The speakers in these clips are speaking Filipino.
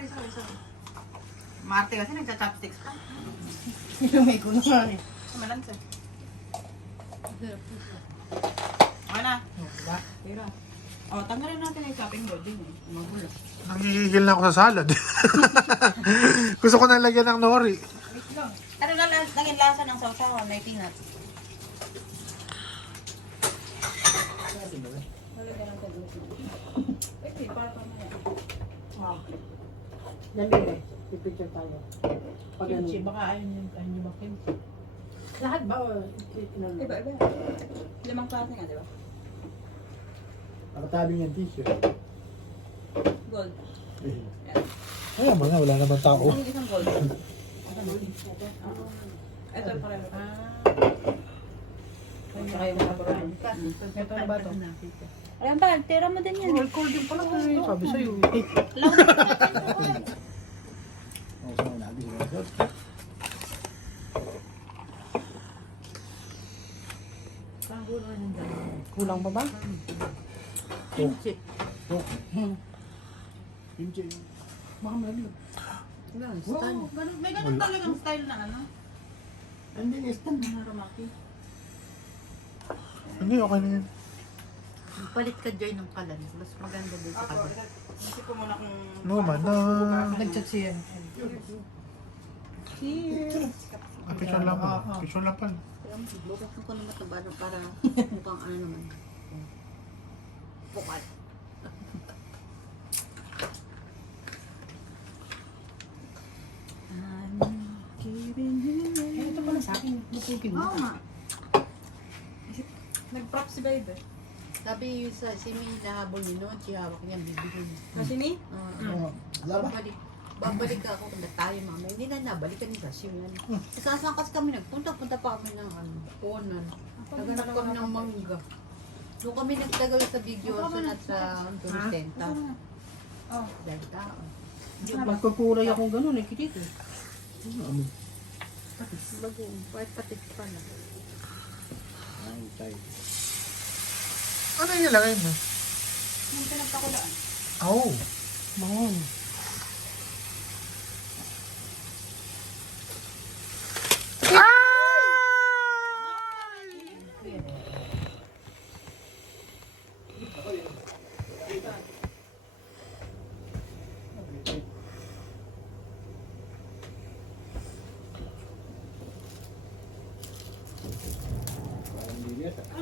sorry. Marte kasi nagcha-chopsticks ka. Sinumay ko na nga eh. Malansa. Okay na. Diba? Tira. O, tanggalin natin yung chopping board din eh. Magulo. Nangigigil na ako sa salad. Gusto ko na lagyan ng nori. Wait lang. Ano na naging lasa ng sausawan? May peanut. Dali eh. Pipicture tayo. Pag ano. Kimchi, baka ayaw niyo ba kimchi? Lahat ba? O, Iba. Limang klase nga, di ba? Nakatabi niyang t-shirt. Gold. Ayaw mo na, wala naman tao. Ang isang gold. Ito pareho. Saka yung mga brown. Ito na ba ito? Alam ba, tira mo din yan. Cold yung pala. Sabi sa'yo. Kulang pa ba? Kimchi. Kimchi. Baka malaglag. Oo, may ganun talagang style na ano. Hindi, instant. Na Ramaki. Hindi, okay na yun. Palit ka Joy ng kalan. Mas maganda din sa kalan. Isip ko muna kung... Naman na. Nag-chat siya. Cheers! Picture lang pa. Picture lang pa. Bukas ko na mataba na para mukhang ano naman. Bukal. Ito pala sa akin. Napugin mo. Oo nga. Nag-prop si baby. Sabi yung sa simi nahabol ni noon, hawak niya bibigyan. Kasi ni? Babalik ako kung tayo mama. Hindi na nabalikan ni Sashin yan. Saan kasi kami nagpunta pa kami ng punan. Naganap kami ng mangga. Doon kami nagtagal sa video at sa Turistenta. Oh. Dahil tao. Magpapuray akong ganun eh. Kitit eh. Bagong, kahit patit pa na. Ano yung nilagay mo? Yung pinagpakulaan. Oh. Bangon.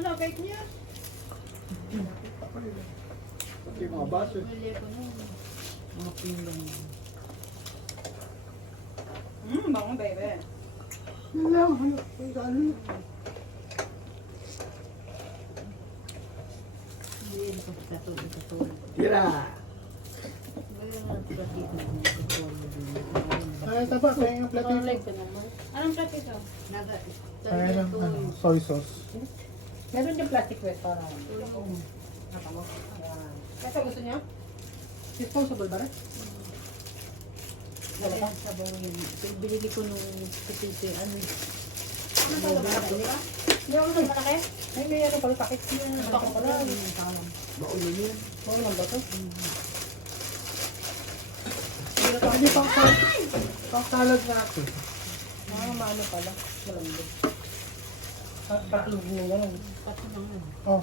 Ano, cake niya? Pati mga baso. Mga pindong. Bango baby. Yun lang. Ano? Hindi ko katulad. Tira. Ay, taba. Kaya yung plato Parang ito. live ka naman. Anong plato ito? Kaya ng ano, soy sauce. Meron yung plastic wet para. Natamo. Ayan. Ito gusto niya? Disposable ba rin? Wala kang sabaw yun. Binili ko nung petite, ano. Hindi ako sa malaki. Ay, may ano pala pakit niya. Bako pala. Maulin yun. Oo naman ba ito? Hindi pang salad natin. Maano pala. Malambot. Paklog mo gano'n. Pato lang yun. Oh.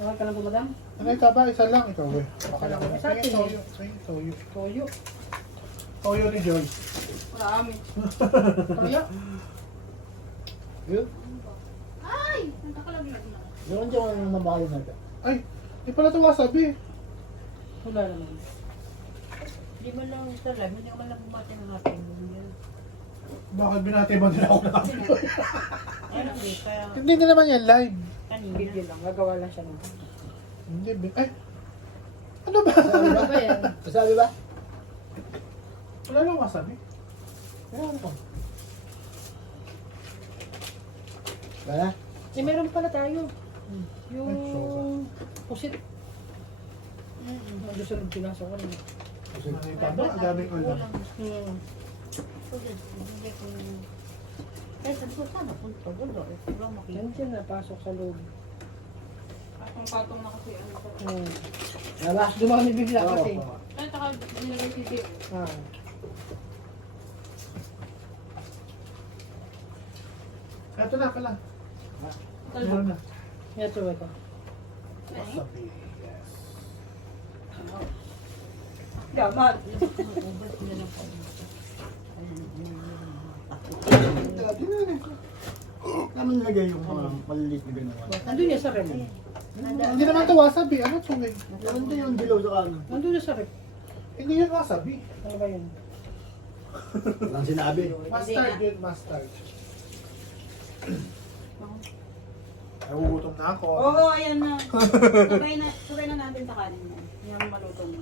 Tawag ka lang po, madam? Ano ka ba? Isa lang ikaw eh. Okay lang. Sa atin eh. Toyo. Toyo. Toyo. Toyo ni Joy. Marami. Toyo. Yun. Ay! Nakakalaglag na. Meron dyan ang nabalo natin. Ay, di pala ito wasabi. Wala naman. Hindi man lang sa live, hindi ko man lang bumati ng ating yan. Bakit binati ba nila ako na Ano hindi, kaya Hindi na naman yan live. kanina. Video lang. Gagawa lang siya ng. Hindi, ay. Ano ba? Ano ba yan? Sabi ba? Wala lang wasabi. Meron ko. Wala? Eh, meron pala tayo. Yung Ay, sosa. pusit. Ang susunod pinasok ko rin. Kasi nakita ba? Ang daming ulam. Hindi ko. Kaya sabi ko, sana punta wala. Wala makita. Yan siya napasok sa loob. Patong-patong na kasi ano. Dumami bigla kasi. Ay, taka nilagay titi. Ah. Ito na pala. Talbog. Meron na. Ito, ito. Wasabi. Yes. Gamat. Ubas nila lang po. Naman nilagay yung mga maliliit na gano'n. Nandun yan sa rep. Hindi naman ito wasabi. Ano ito eh? Nandun yung dilaw sa kanan. Nandun yan sa rep. Hindi yan wasabi. Ano ba yun? Walang sinabi. Mustard yun, mustard. Nagugutom na ako. Oo, ayan na. Sabay na natin sa kanin yan. Yung maluto mo.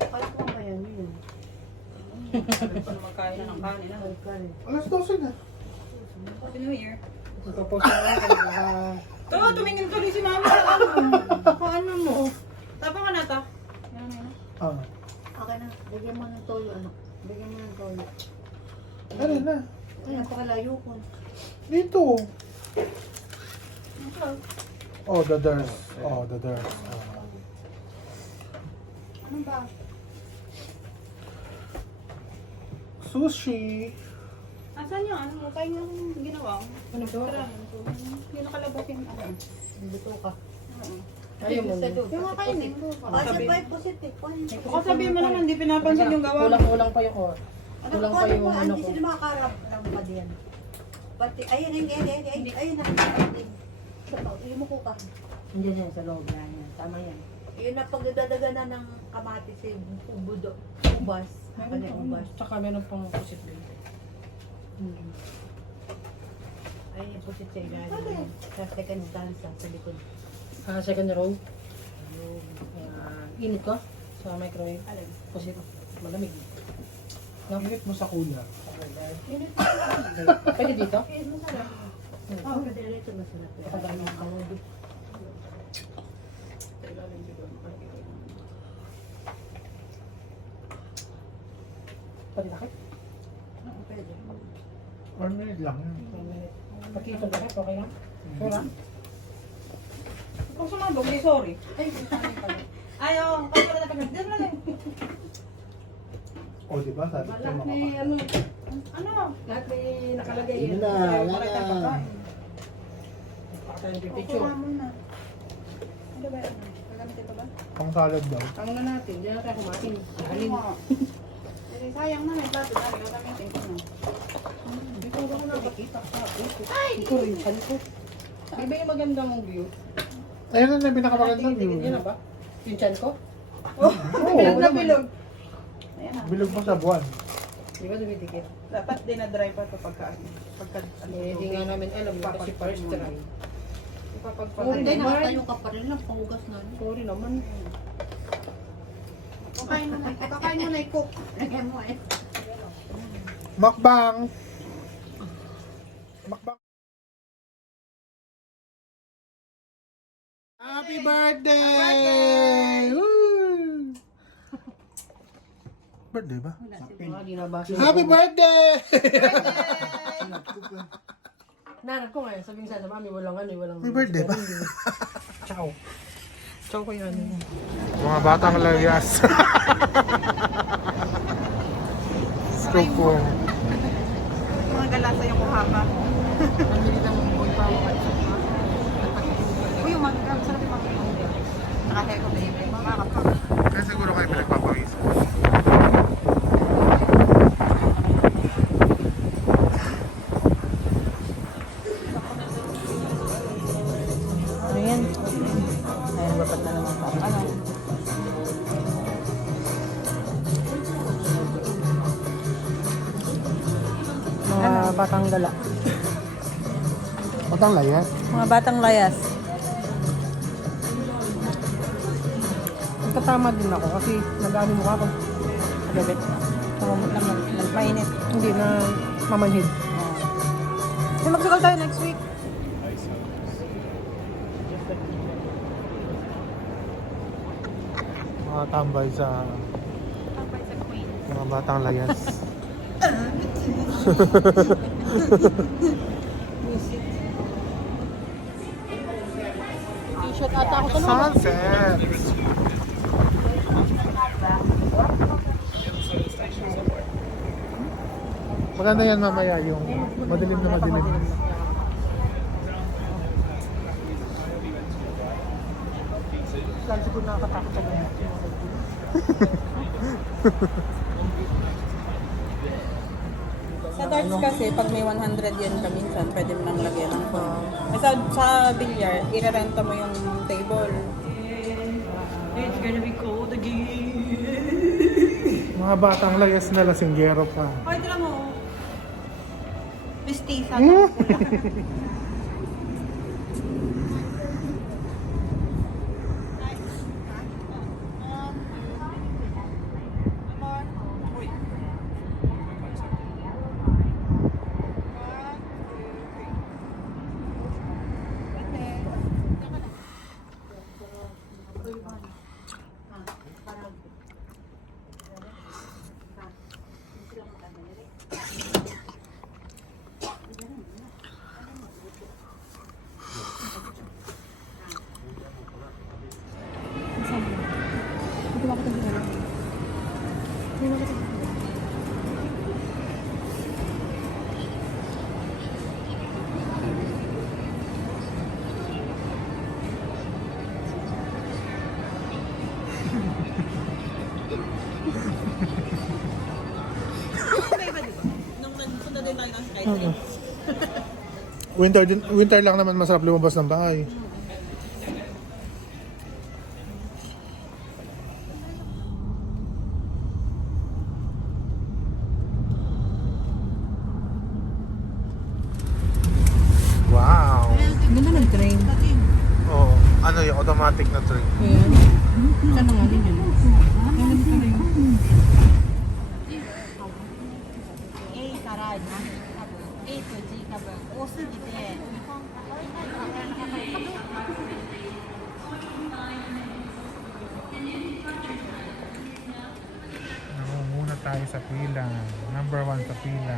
Ano po ba yan? Yun. Kung magkain na ng kanin. Ano? Alas 12 na. Happy New Year. Ipapos na lang. Oo, tumingin tuloy si mama. Paano mo? Tapa ka na ta. Yan, yan. Ah. Okay na. Bigyan mo ng toyo, ano? Bigyan mo ng toyo. Ano na? Ay, napakalayo ko. Dito. Oh, the dirt. Oh, the dirt. Ano ba? Sushi. Asan yung ano? Kain yung ginawa ko. Ano to? Hindi nakalabas yung ano. Dito ka. Oo. Ayaw mo. Yung mga kainin ko. Ah, siya ba positive? Baka sabihin mo naman, hindi pinapansin yung gawa mo. Kulang-kulang pa yung or. Kulang pa yung ano Hindi ko. sila makakarap ng pa diyan. Pati, ayun, hindi. Ayun na. Ayun mo ko ka. Hindi yan sa loob na yan. Tama yan. Yun na pagdadadaga na ng kamatis eh, ubas. Ano yung ubas? Tsaka meron pang pusit din. Ayun yung pusit sa ilalim. Sa second stanza, sa likod. Ah, second row. Init ko sa microwave. Alin? Pusit. Malamig. Init mo sa cooler. Pwede dito? Oo, kasi dito masarap. Patagal ng kamobi. Pwede nakit? Pwede. 1 minute lang yun. Pagkito nakit, okay lang? Wala? Kung sumabog, di sorry. Ay, ano pala. Ayaw, kasi wala na pag... Diyan na lang. O, diba? Sabi ko Lahat may makapal. ano, Ano? lahat may nakalagay. Yun na, wala na. Pakatayin yung Picture. picture. muna. Ano ba yan? Gagamitin pa ba? Pang salad daw. Ang na natin, hindi na tayo kumain. Alin mo? Sayang na, may plato na. Gagamitin ko na. Dito ko na nakikita sa ito rin sa likod. Iba yung magandang view. Ayun na yung pinakamagandang view. Yan na ba? Yung chan ko? Bilog na bilog. Ayan na. Bilog mo sa buwan. Di ba dumidikit? Dapat dinadry pa ito pagka... Eh, hindi nga namin alam yun kasi first try. Ipapagpapagod. Hindi, nakatayo ka pa rin lang, pangugas na. Sorry naman. Kakain mo na. Kakain mo na i-cook. Lagyan mo eh. Makbang! Makbang! Happy birthday! Woo! Birthday ba? Hindi nabasa. Happy birthday! Nanap ko ngayon, sabing sana, mami, walang ano, walang... Happy birthday ba? Ciao. Ciao ko yan. Mga batang layas. Scoop po. Mga galasa yung kuhapa. Ang bilis ng boy pa ako. Uy, yung mangga. Sarap yung mangga. Nakahair ko na yung mga kapag. Kaya siguro kayo pinagpapawis. Ayan. Ayan, bapat na naman parang ano. Mga batang gala. Batang layas? Mga batang layas. Nagkatama din ako kasi nag-ano mukha ko. Gabi. Tumamot lang nagpainit. Hindi na mamanhid. Magsugal tayo next week. Mga tambay sa Tambay sa Queens. mga batang layas. T-shirt ata ako sa loob. Sunset! Maganda yan mamaya yung madilim na madilim. Lalo siguro nakakatakot sa ganyan. Sa darts kasi, pag may 100 yen ka minsan, pwede mo nang lagyan ng phone. Sa bilyar, irerenta mo yung table. It's gonna be cold again. Mga batang layas na lasinggero pa. Hoy, tira mo. Pistisa. Nung nagpunta din tayo ng skytrain. Winter lang naman masarap lumabas ng bahay. Wow! Ganda ng train. Oh, ano yung automatic na train? Ayan. Sana nga din yun. A からAと G 多分多すぎてNangunguna tayo sa pila. Number 1 sa pila.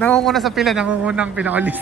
Nangunguna sa pila, nangungunang pinaulis.